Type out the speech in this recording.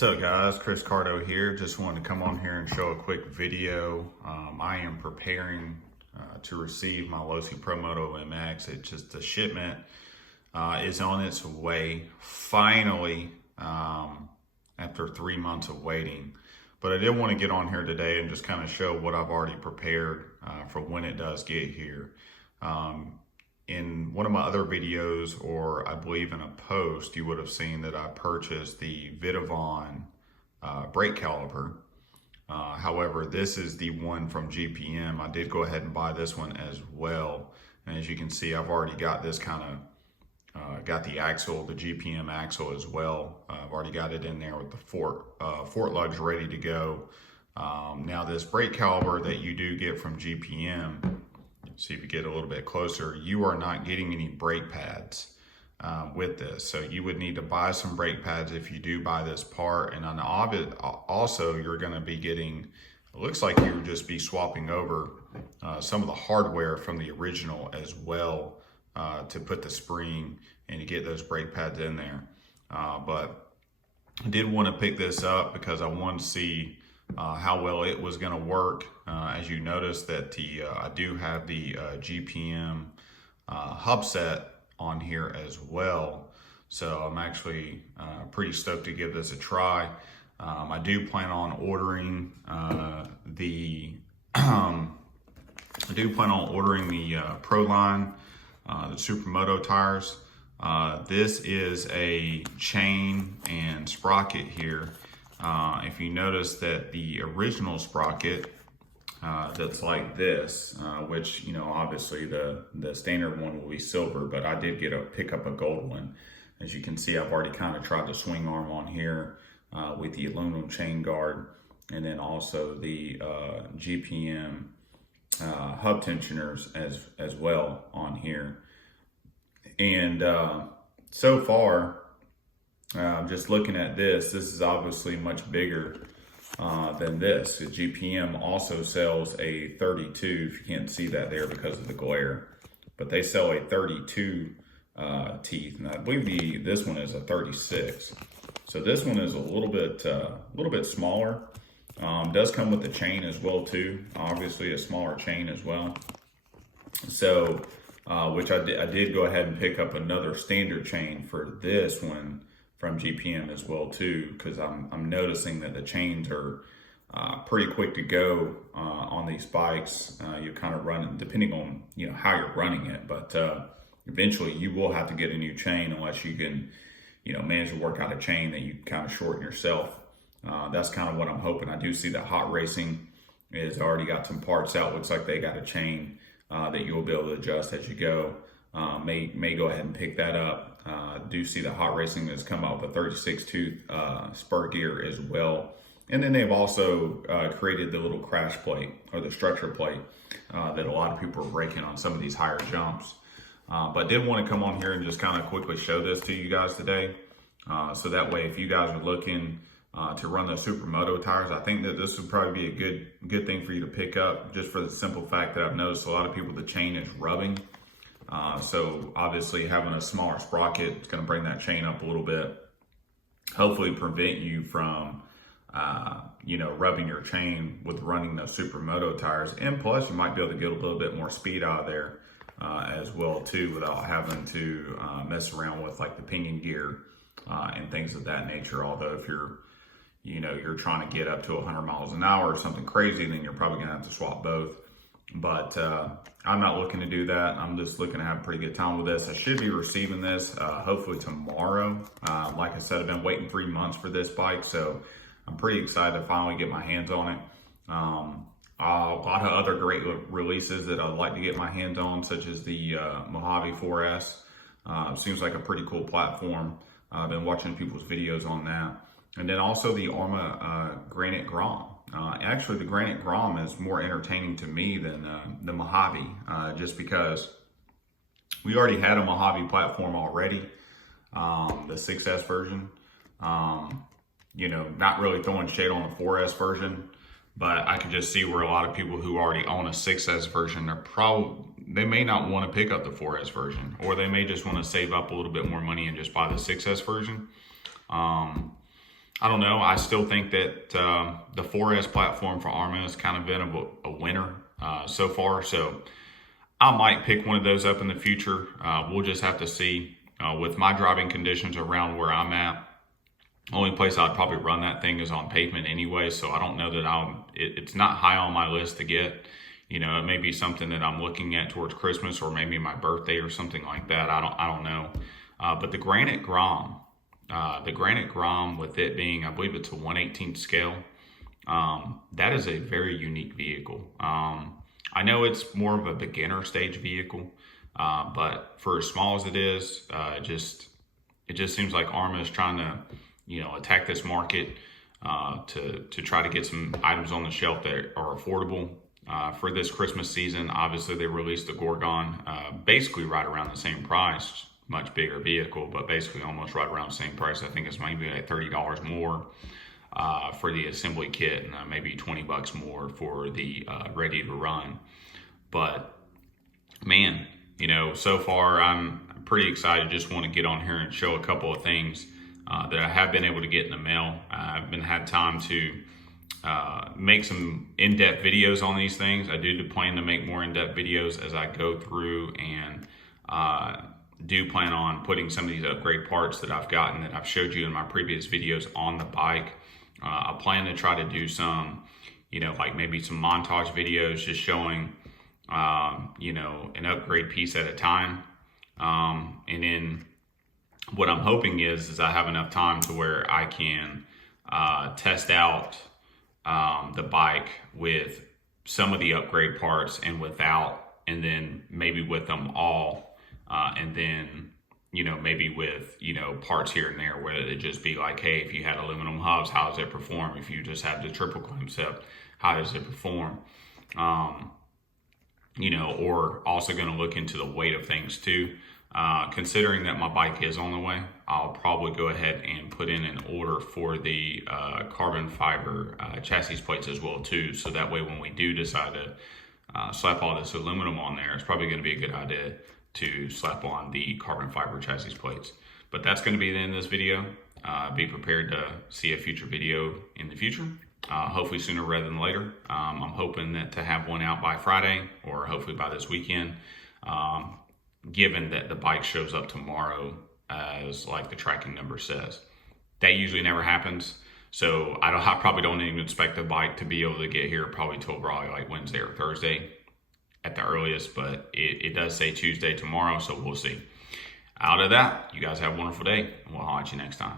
What's up guys, Chris Cardo here. Just wanted to come on here and show a quick video. I am preparing to receive my Losi Pro Moto MX. It's just the shipment is on its way finally after 3 months of waiting. But I did want to get on here today and just kind of show what I've already prepared for when it does get here. In one of my other videos, or I believe in a post, you would have seen that I purchased the Vidavon brake caliper. However, this is the one from GPM. I did go ahead and buy this one as well. And as you can see, I've already got this kind of, got the axle, the GPM axle as well. I've already got it in there with the Fort lugs ready to go. Now this brake caliper that you do get from GPM, see if you get a little bit closer, you are not getting any brake pads with this. So you would need to buy some brake pads if you do buy this part. And on also, you're gonna be getting, it looks like you would just be swapping over some of the hardware from the original as well to put the spring and to get those brake pads in there. But I did wanna pick this up because I wanted to see how well it was going to work. As you notice that I do have the GPM hub set on here as well. So I'm actually pretty stoked to give this a try. I do plan on ordering the Pro line, the Supermoto tires. This is a chain and sprocket here. If you notice that the original sprocket that's like this, which, you know, obviously the standard one will be silver, but I did pick up a gold one. As you can see, I've already kind of tried the swing arm on here with the aluminum chain guard, and then also the GPM hub tensioners as well on here. And so far, just looking at this is obviously much bigger than this. The GPM also sells a 32, if you can't see that there because of the glare, but they sell a 32 teeth, and I believe this one is a 36. So this one is a little bit smaller. Does come with the chain as well too, obviously a smaller chain as well. So, which I did go ahead and pick up another standard chain for this one from GPM as well too, because I'm noticing that the chains are pretty quick to go on these bikes. You're kind of running, depending on how you're running it, but eventually you will have to get a new chain unless you can manage to work out a chain that you kind of shorten yourself. That's kind of what I'm hoping. I do see that Hot Racing has already got some parts out. Looks like they got a chain that you'll be able to adjust as you go. May go ahead and pick that up. Do see that Hot Racing has come out with a 36 tooth spur gear as well. And then they've also created the little crash plate, or the structure plate, that a lot of people are breaking on some of these higher jumps. But did want to come on here and just kind of quickly show this to you guys today. So that way, if you guys are looking to run the Supermoto tires, I think that this would probably be a good thing for you to pick up, just for the simple fact that I've noticed a lot of people, the chain is rubbing. So obviously having a smaller sprocket is going to bring that chain up a little bit, hopefully prevent you from, rubbing your chain with running those Supermoto tires. And plus you might be able to get a little bit more speed out of there as well too, without having to mess around with like the pinion gear and things of that nature. Although if you're trying to get up to 100 miles an hour or something crazy, then you're probably gonna have to swap both. But I'm not looking to do that. I'm just looking to have a pretty good time with this. I should be receiving this hopefully tomorrow. Like I said, I've been waiting 3 months for this bike, so I'm pretty excited to finally get my hands on it. A lot of other great releases that I'd like to get my hands on, such as the Mojave 4S. Seems like a pretty cool platform. I've been watching people's videos on that. And then also the Arma Granite Grom. Actually, the Granite Grom is more entertaining to me than the Mojave, just because we already had a Mojave platform already, the 6S version. Not really throwing shade on the 4S version, but I can just see where a lot of people who already own a 6S version, they may not want to pick up the 4S version, or they may just want to save up a little bit more money and just buy the 6S version. I don't know. I still think that the 4S platform for Arma has kind of been a winner so far. So I might pick one of those up in the future. We'll just have to see. With my driving conditions around where I'm at, only place I'd probably run that thing is on pavement anyway. So I don't know that it's not high on my list to get. You know, it may be something that I'm looking at towards Christmas or maybe my birthday or something like that. I don't know. But the Granite Grom with it being, I believe it's a 1/18 scale. That is a very unique vehicle. I know it's more of a beginner stage vehicle, but for as small as it is, it just seems like Arma is trying to, you know, attack this market to try to get some items on the shelf that are affordable. For this Christmas season, obviously they released the Gorgon, basically right around the same price, much bigger vehicle, but basically almost right around the same price. I think it's maybe like $30 more for the assembly kit, and maybe $20 more for the ready to run. But man, you know, so far I'm pretty excited. Just want to get on here and show a couple of things that I have been able to get in the mail. I've had time to make some in-depth videos on these things. I do plan to make more in-depth videos as I go through, and do plan on putting some of these upgrade parts that I've gotten that I've showed you in my previous videos on the bike. I plan to try to do some, you know, like maybe some montage videos just showing, you know, an upgrade piece at a time. And then what I'm hoping is I have enough time to where I can test out the bike with some of the upgrade parts and without, and then maybe with them all, and then, you know, maybe with, you know, parts here and there, where it just be like, hey, if you had aluminum hubs, how does it perform? If you just have the triple clamp set, how does it perform? You know, or also going to look into the weight of things too. Considering that my bike is on the way, I'll probably go ahead and put in an order for the carbon fiber chassis plates as well too. So that way when we do decide to slap all this aluminum on there, it's probably going to be a good idea to slap on the carbon fiber chassis plates. But that's going to be the end of this video. Be prepared to see a future video in the future, hopefully sooner rather than later. I'm hoping that to have one out by Friday, or hopefully by this weekend, given that the bike shows up tomorrow as like the tracking number says. That usually never happens. So I probably don't even expect the bike to be able to get here probably like Wednesday or Thursday at the earliest, but it does say Tuesday tomorrow, so we'll see. Out of that, you guys have a wonderful day, and we'll holler at you next time.